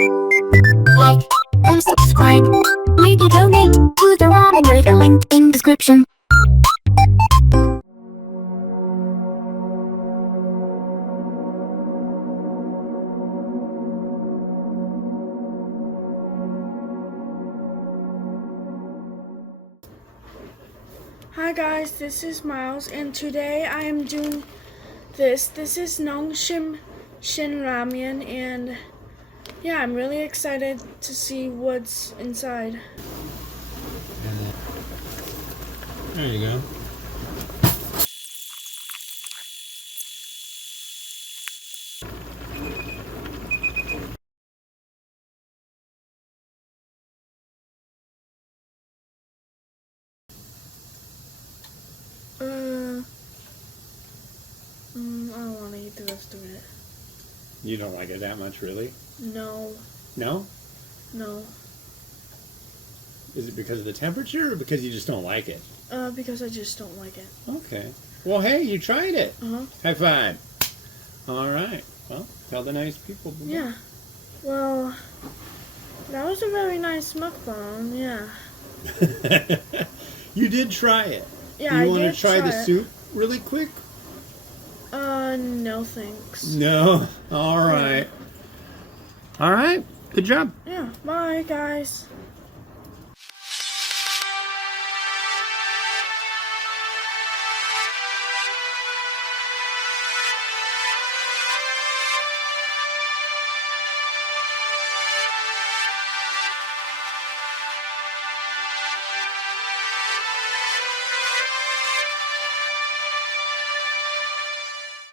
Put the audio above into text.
Like and subscribe. Maybe donate to the ramen with the link in description. Hi guys, this is Miles, and today I am doing this. This is Nongshim Shin Ramyun, and yeah, I'm really excited to see what's inside. There you go. I don't want to eat the rest of it. You don't like it that much, really? No. No? No. Is it because of the temperature or because you just don't like it? Because I just don't like it. Okay. Well, hey, you tried it. Uh-huh. High five. All right. Well, tell the nice people. Yeah. Well, that was a very nice mukbang, yeah. You did try it. Yeah, Do you I want did to try the it. soup really quick? No thanks. No? All right. All right. Good job. Yeah, bye guys.